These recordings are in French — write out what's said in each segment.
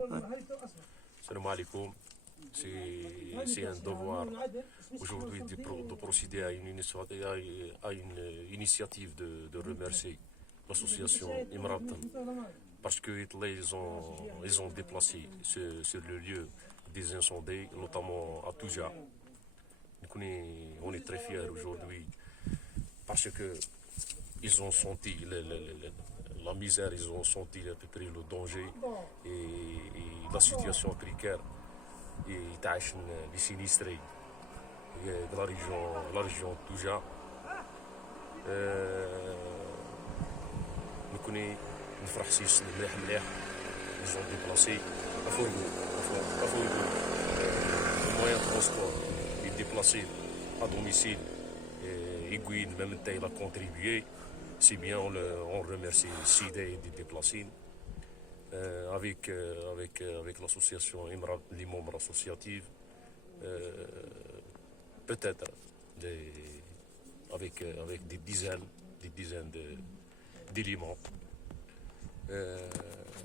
Salam alaikum. C'est un devoir aujourd'hui de procéder à une initiative de remercier l'association Imratan parce qu'ils ont déplacé sur le lieu des incendies, notamment à Touja. Donc on est très fiers aujourd'hui parce que ils ont senti la misère, ils ont senti à peu près le danger et la situation précaire et les sinistrés de la région Touja. نكوني نفرح سيس مليح مليح ils ont déplacé افويدو le moyen de transport est déplacé à domicile et Iguine même il a contribué. C'est bien, on remercie SIDA et des déplacés avec l'association les membres associatifs, peut-être avec des dizaines d'éléments.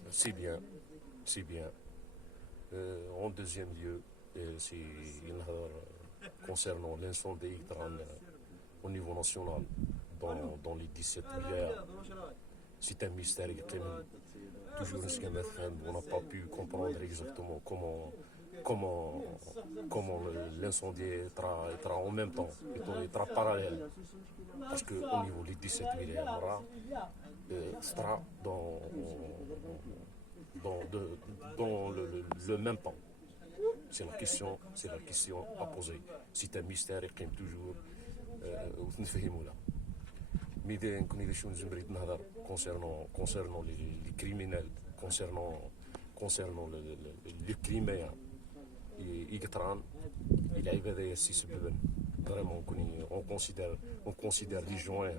C'est bien. En deuxième lieu, c'est concernant l'incendie au niveau national dans les 17 milliards. C'est un mystère toujours on n'a pas pu comprendre exactement comment l'incendie est en même temps, est parallèle. Parce qu'au niveau des 17 milliards, sera dans le même temps. C'est la question à poser. C'est un mystère et toujours mais concernant les criminels, concernant le Crimée, il a évalué si vraiment on considère les joints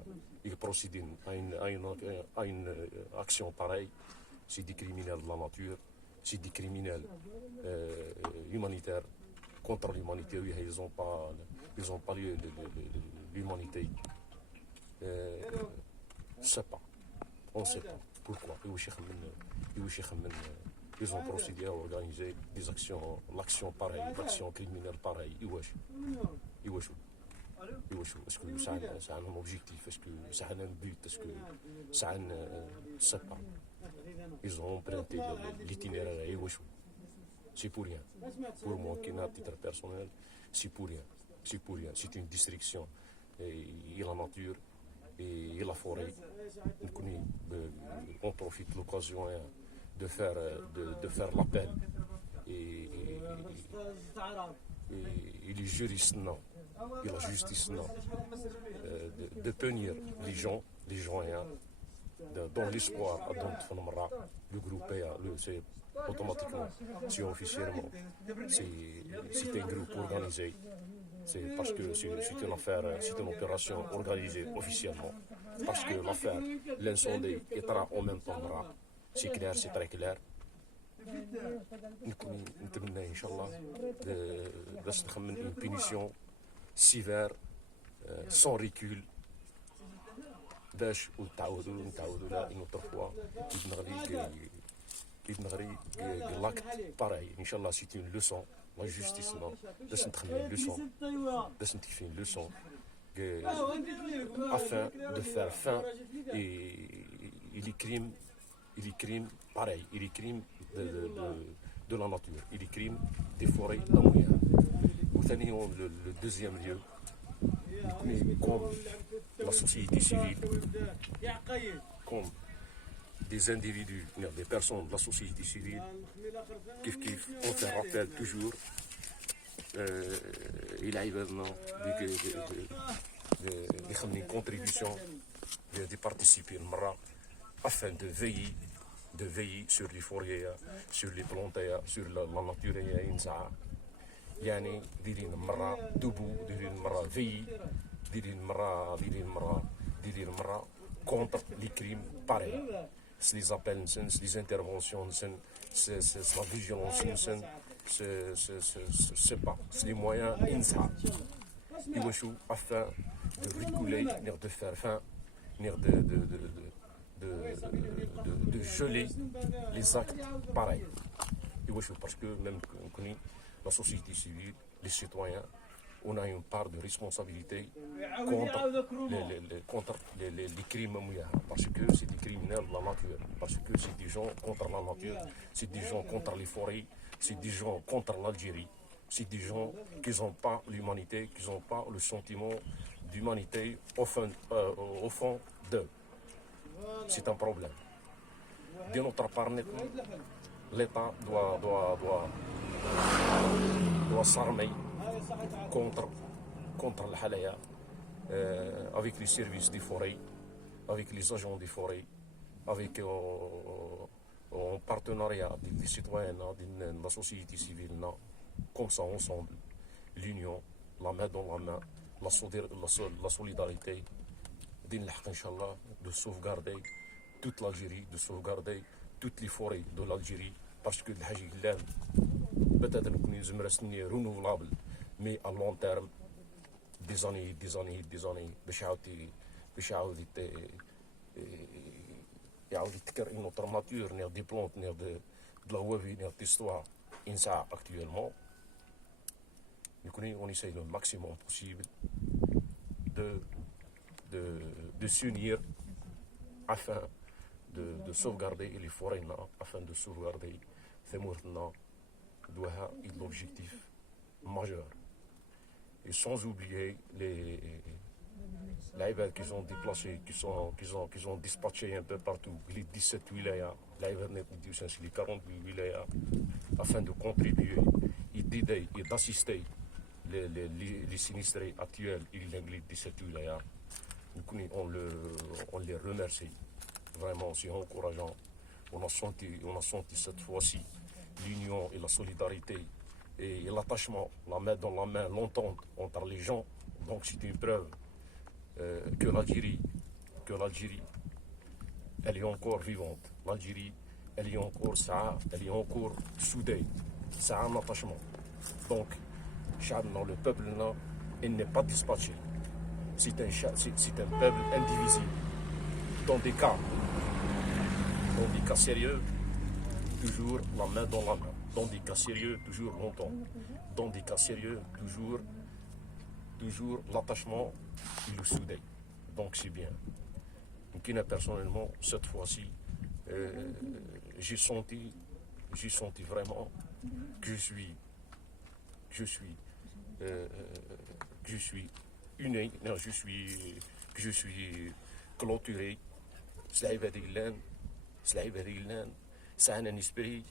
et procéder à une action pareille. C'est des criminels de la nature, c'est des criminels humanitaires contre l'humanité. Ils n'ont pas l'humanité. On ne sait pas pourquoi. Ils ont procédé à organiser des actions, l'action pareille, l'action criminelle pareille. Est-ce que ça a un objectif? Est-ce que ça a un but? Est-ce que ça a un... sait pas. Ils ont emprunté l'itinéraire à Iwashu. C'est pour rien. Pour moi, qui n'a à titre personnel, c'est pour rien. C'est une distraction. Et la nature et la forêt. On profite de l'occasion de faire l'appel. Et les juristes, non. Et la justice, non. De punir les gens dans l'espoir le groupe c'est automatiquement, si officiellement, c'est un groupe organisé. C'est parce que c'est une affaire, c'est une opération organisée officiellement. Parce que l'affaire, l'incendie est en même temps. C'est clair, c'est très clair. نتمنى إن شاء الله باش نخمن une punition sévère sans recul باش نتعودوا لا une autre fois يتنغري l'acte pareil. إن شاء الله c'est une leçon. La justice, non. باش نتخمن une leçon. باش نتكفي une leçon afin de faire fin et les crimes pareils, les crimes de la nature, et les crimes des forêts amouillères. Le deuxième lieu, comme la société civile, comme des individus, des personnes de la société civile, qui on fait rappel toujours, il y a des contributions de participer afin de veiller sur les forêts, sur les plantes, sur la nature. يعني ديرين مرة debout, ديرين مرة veiller, ديرين مرة contre les crimes pareils. C'est les appels, c'est les interventions, c'est la vigilance, c'est pas, c'est les moyens afin de réguler, de faire fin, de geler les actes pareils. parce que même la société civile, les citoyens, on a une part de responsabilité contre les crimes, parce que c'est des criminels de la nature, parce que c'est des gens contre la nature, c'est des gens contre les forêts, c'est des gens contre l'Algérie, c'est des gens qui n'ont pas l'humanité, qui n'ont pas le sentiment d'humanité au fond d'eux. C'est un problème. De notre part, l'État doit s'armer contre le halaya avec les services des forêts, avec les agents des forêts, avec en partenariat des citoyens, de la société civile, comme ça ensemble, l'union, la main dans la main, la solidarité, de sauvegarder toute l'Algérie, de sauvegarder toutes les forêts de l'Algérie, parce que peut-être que nous sommes renouvelables, mais à long terme, des années, notre nature, des plantes, de la vie, de l'histoire, actuellement, on essaye le maximum possible de s'unir afin de sauvegarder les forêts, afin de sauvegarder ces morts, l'objectif majeur. Et sans oublier les qui sont déplacés, qui sont dispatchés un peu partout, les 17 wilayas, les 48 wilayas, afin de contribuer et d'aider et d'assister les sinistrés actuels et les 17 wilayas. On les remercie. Vraiment, c'est encourageant. On a senti cette fois-ci l'union et la solidarité et l'attachement, la main dans la main, l'entente entre les gens. Donc c'est une preuve que l'Algérie, elle est encore vivante. L'Algérie, elle est encore soudée. Ça a un attachement. Donc, le peuple, il n'est pas dispatché. C'est un peuple indivisible. Dans des cas sérieux, toujours la main dans la main. Dans des cas sérieux, toujours longtemps. Dans des cas sérieux, toujours l'attachement et le soudé. Donc c'est bien. Donc, personnellement, cette fois-ci, j'ai senti vraiment que je suis uni, que je suis clôturé. C'est un esprit